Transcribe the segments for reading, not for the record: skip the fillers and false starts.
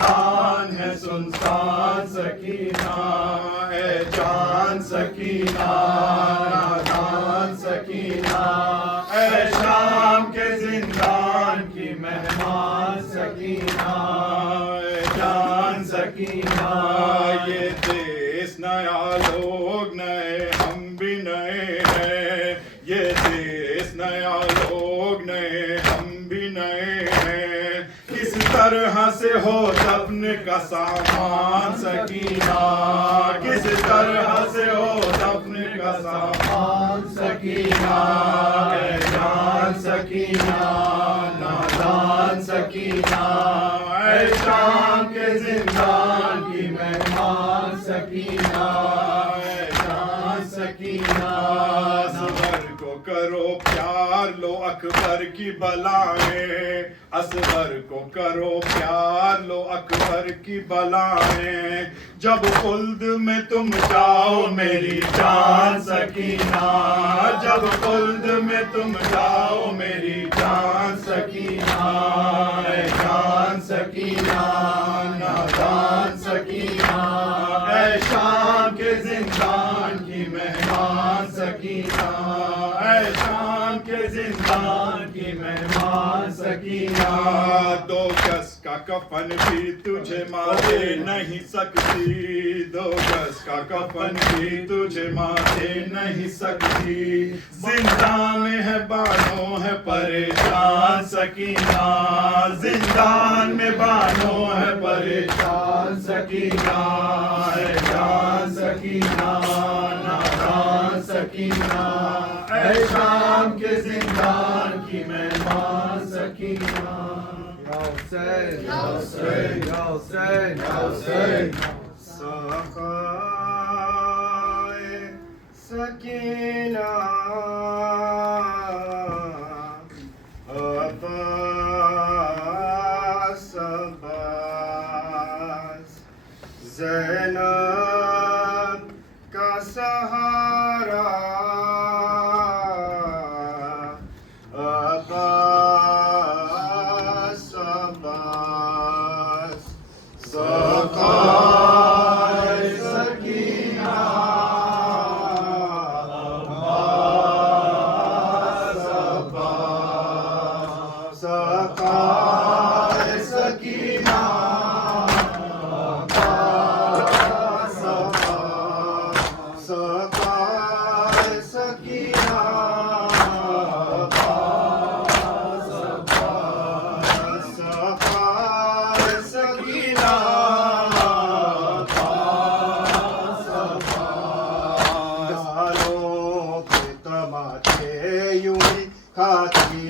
जिंदान है सुनसान सकीना, ए जान सकीना, नादान सकीना, ए शाम के जिंदान की मेहमान सकीना, ए जान सकीना। ये देश नया, लोग नए, हम भी नए हैं। ये देश नया, लोग नए, हम भी नए हैं। किस तरह से हो दफन का सामान सकीना, किस तरह से हो दफन का सामान सकीना, ए जान सकीना, नादान सकीना, ए शाम के जिंदान की मेहमान सकीना, ए जान सकीना। असगर को करो प्यार, लो अकबर की बलाएं, असगर को करो प्यार, लो अकबर की बलाएं। जब खुल्द में तुम जाओ मेरी जान सकीना, जब खुल्द में तुम जाओ मेरी जान सकीना, ए जान सकीना, नादान सकीना, ए शाम के जिंदान की मेहमान सकीना, ए शाम के जिंदान की मेहमान सकीना। दो गज का कफन भी तुझे माथे नहीं सकती, दो गज का कफन भी तुझे माथे नहीं सकती। जिंदा में है बानो है परेशान सकीना, जिंदान में बानो है परेशान सकीना, ए जान सकीना, नादान सकीना, ए शाम के जिंदान की मेहमान Sakina. Ya Hussein, Ya Hussein, Ya Hussein, Ya Hussein। सखाए Sakina Abbas Abbas, Zainab का सहारा अब्बास अब्बास, सखाए सकीना अब्बास अब्बास, सखाए सकीना अब्बास अब्बास, सखाए सकीना अब्बास अब्बास, सखाए सकीना अब्बास अब्बास। डालों के तमाचे यूं ही खाती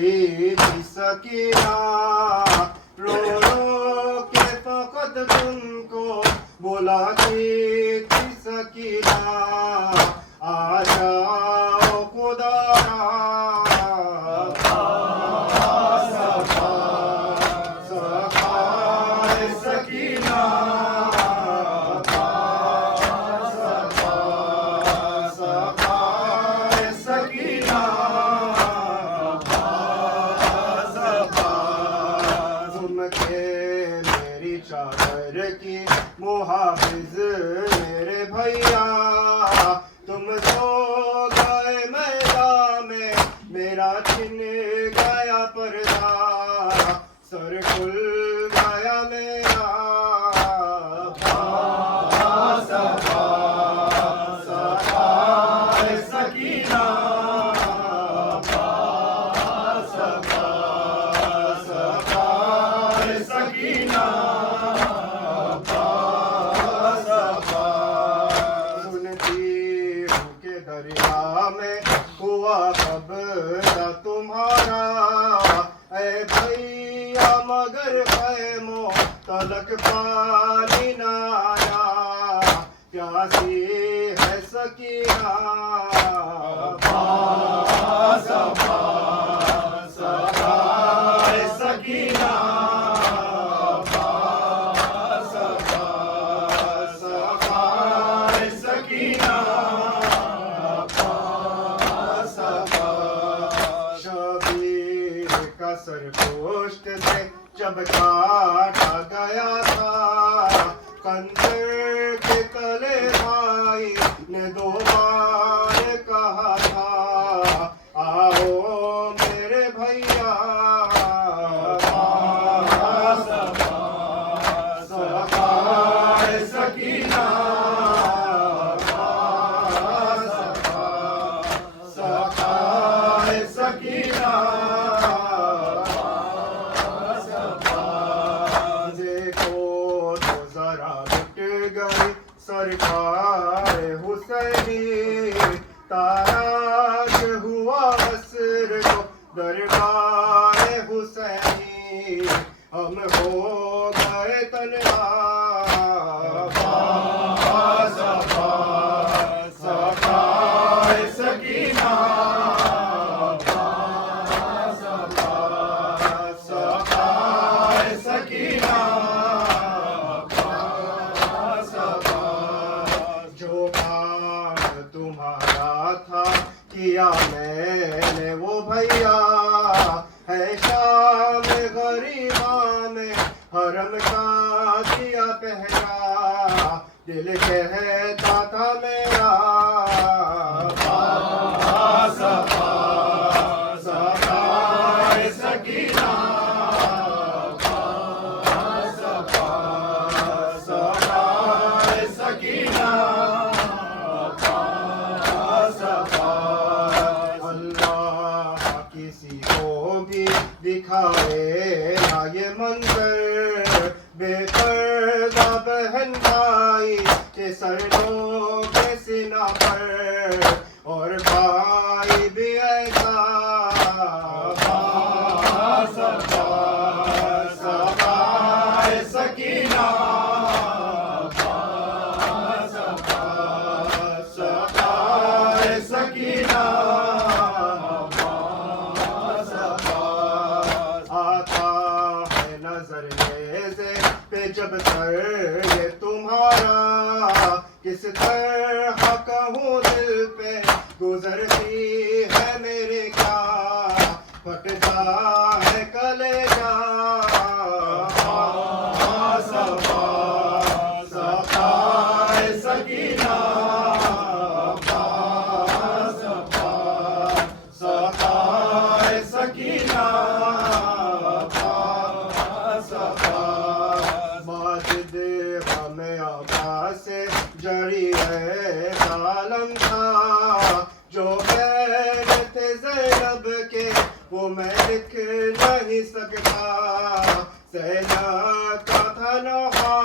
थी सकीना, रो रो के फकत तुमको बुलाती थी सकीना। आ जाओ खुदारा अब्बास अब्बास, सखाए सकीना अब्बास अब्बास, सखाए सकीना अब्बास अब्बास। उनके मेरी चादर की मुहाफिज मेरे भैया, तुम सो गए मैदान में, मेरा छिन गया पर्दा, सर खुल गया मेरा अब्बास अब्बास, सखाए सकीना अब्बास अब्बास, सखाए सकीना अब्बास अब्बास। सुनती हूँ के दरिया में हुआ कब्जा तुम्हारा, ऐ भैया मगर खैमों तलक पानी न आया, प्यासी है सकीना अब्बास अब्बास, सखाए सकीना अब्बास अब्बास, सखाए सकीना अब्बास अब्बास। शबीर का सर पोस्ट से जब काटा गया था, सरकार हुसैनी ताराज हुआ असर को दरबार हुसैनी हम हो गए तन्हा सकीना सकीना जो काम तुम्हारा था किया मैंने वो भैया है शाम गरीबा में हरम का दिया पहरा दिल कहता था मेरा दिखाए ना ये मंजर बेपर्दा बहन भाई के सरनों के सीना पर और भाई भी ऐसा सकीना सकीना जब सर ये तुम्हारा किस तरह कहूँ दिल पे गुजरती है मेरे क्या फटता है कलेजा सकीना सकीना हमें आका से जड़ी है सालम था जो बैर थे ज़ैनब के वो मैं लिख नहीं सकता सेना का था नहा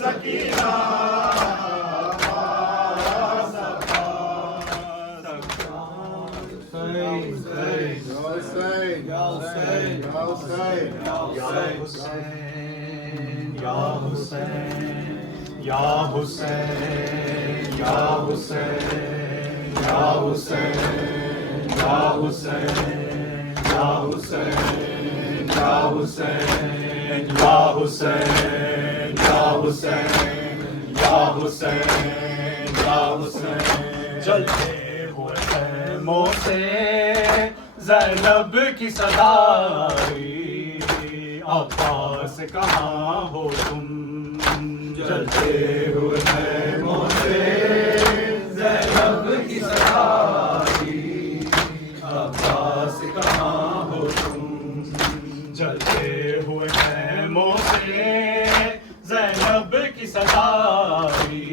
सकीना या हुसैन या हुसैन या हुसैन या हुसैन या हुसैन या हुसैन या हुसैन या हुसैन या हुसैन या हुसैन जलते हुए खैमों से ज़ैनब की सदाई अब्बास कहाँ हो तुम जलते हुए खैमों से ज़ैनब की सदाई अब्बास कहाँ हो तुम जलते हुए खैमों से ज़ैनब की सदाई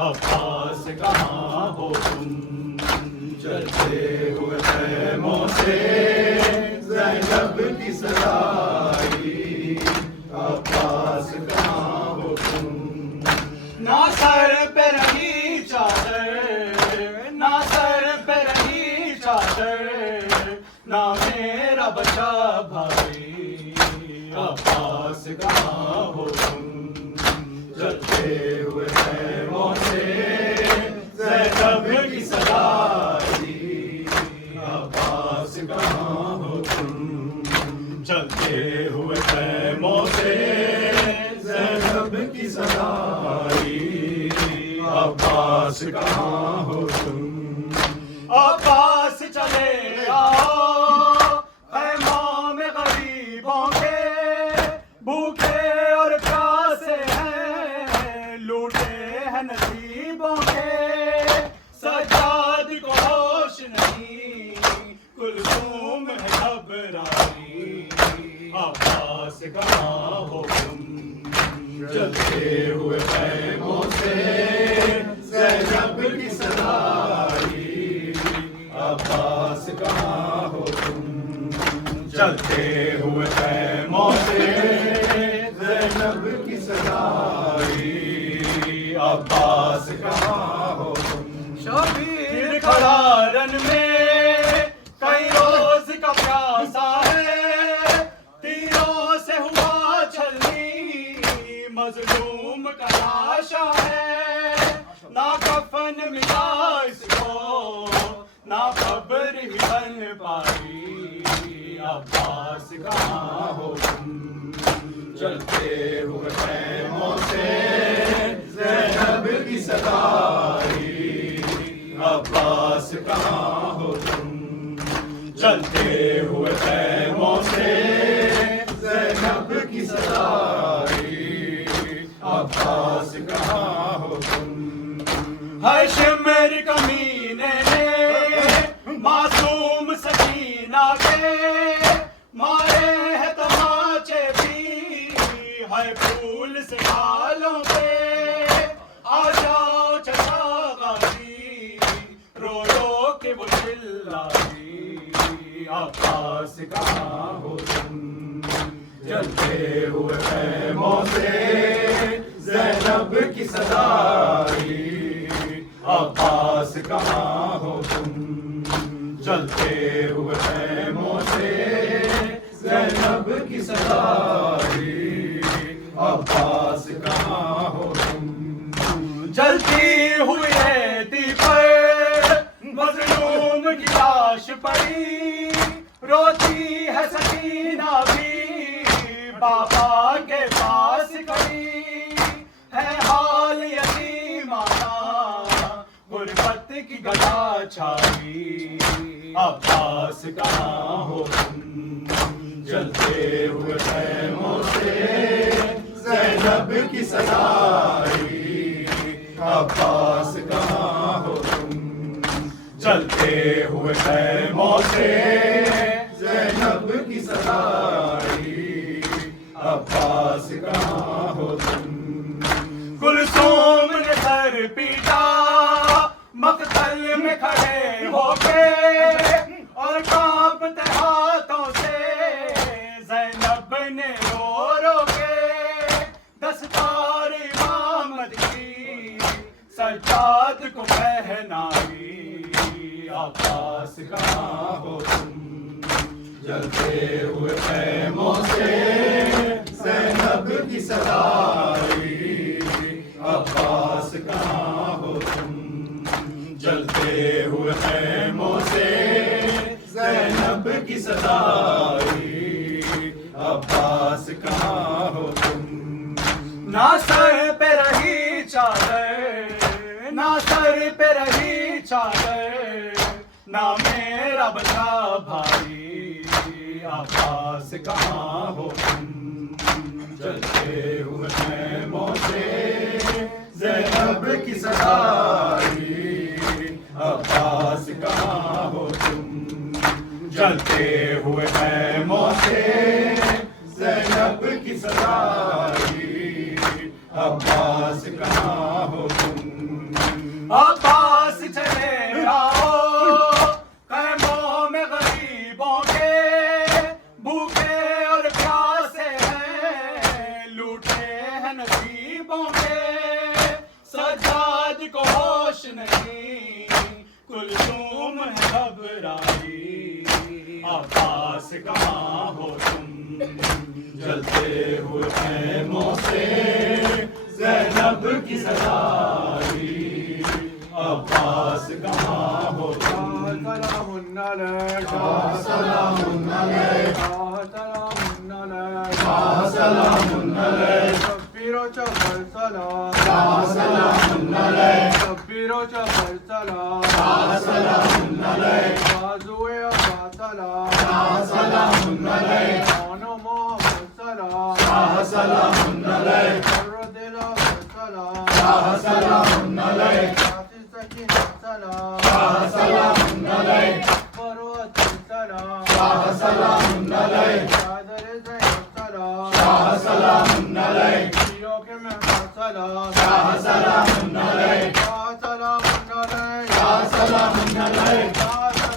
अब्बास कहाँ हो तुम जलते हुए खैमों से ज़ैनब की सदाई अब्बास कहाँ हो तुम ना सर पे रही चादर ना सर पे रही चादर ना मेरा बचा भाई अब्बास कहाँ हो तुम जलते हुए खैमों से ज़ैनब की सदाई अब्बास कहाँ हो तुम जलते हुए खैमों से ज़ैनब की सदाई अब्बास कहाँ हो तुम अब्बास चले आओ खैमों में गरीबों के भूखे और प्यासे हैं लूटे हैं नसीबों के सजाद को होश नहीं कुलसूम है घबराई अब्बास कहाँ हो तुम जलते हुए खैमों से ज़ैनब की सदाई अब्बास कहाँ हो तुम जलते हुए खैमों मौसे ज़ैनब की सगाई, अब्बास कहाँ हो तुम। शबीर खड़ा रन में कई रोज का प्यासा है, तीरों से हुआ छलनी मजलूम का लाशा है, ना कफन मिला इसको ना खबर ही बन पाई, अब्बास कहाँ हो तुम। चलते हुए खैमों से ज़ैनब की सगाई, अब्बास कहाँ हो तुम। चलते हुए खैमों से ज़ैनब की सगाई, अब्बास कहाँ हो तुम। हाशिम कमीने ने मासूम सकीना के मारे हैं तमाचे भी, है फूल से खालों पे आ जाओ चचा गाजी, रो रो के वो चिल्लाई, अब्बास कहाँ हो तुम। जलते हुए खैमों से ज़ैनब की सगाई, अब्बास कहाँ हो तुम। जलते हुए खैमों से ज़ैनब की सगाई, अब्बास कहाँ हो तुम। जलती हुई रेती पर मजलूम की लाश पड़ी, रोती है सकीना भी बाबा के पास खड़ी, है हाल यतीमाना गुरबत की गदा छाई, अब्बास कहाँ हो तुम। जलते हुए खैमों से ज़ैनब की सगाई, अब्बास कहाँ हो तुम। जलते हुए खैमों से ज़ैनब की सगाई, अब्बास कहाँ हो तुम। कुलसूम ने सर पीटा मक़तल में खड़े होके, और कांपते हाथों से ज़ैनब ने रो रो के दस्तार इमामत की सज्जाद को पहनाई, अब्बास कहाँ हो तुम। जलते हुए खैमों से ज़ैनब की सगाई, अब्बास कहाँ हो तुम। जलते हुए खैमों से ज़ैनब की सगाई, अब्बास कहाँ हो तुम। ना सर पे रही चादर, ना सर पे रही चादर, ना मेरा बचा भाई, अब्बास कहाँ हो तुम। जलते हुए खैमों से ज़ैनब की सगाई, अब्बास कहाँ हो तुम। जलते हुए खैमों से ज़ैनब की सगाई, अब्बास कहाँ हो तुम। अब्बास चले आओ खैमों में गरीबों के, भूखे और प्यासे हैं लूटे हैं नसीबों के, सज्जाद को होश नहीं कुलसूम है घबराई, अब्बास कहाँ हो तुम। जलते हुए खैमों से ज़ैनब की सगाई, अब्बास कहाँ हो तुम। सलामुन अलैका, सलामुन अलैका, सलामुन अलैका, शब्बीरो चबर सलाम, सलामुन अलैका, शब्बीरो चबर सलाम, सलामुन अलैका, बाजुए अब्बा सलाम, सलामुन अलैका, मानो मोहम्मद सलाम, सलामुन अलैका, दिलो सलाम, सलामुन अलैका, सकीना सलाम, सलामुन अलैका, फरवत सलाम, सलामुन अलैका, दर ज़ैनब सलाम, सलामुन अलैका, पीरों के मेहमान सलाम, सलामुन अलैका, सलामुन अलैका, सलामुन अलैका।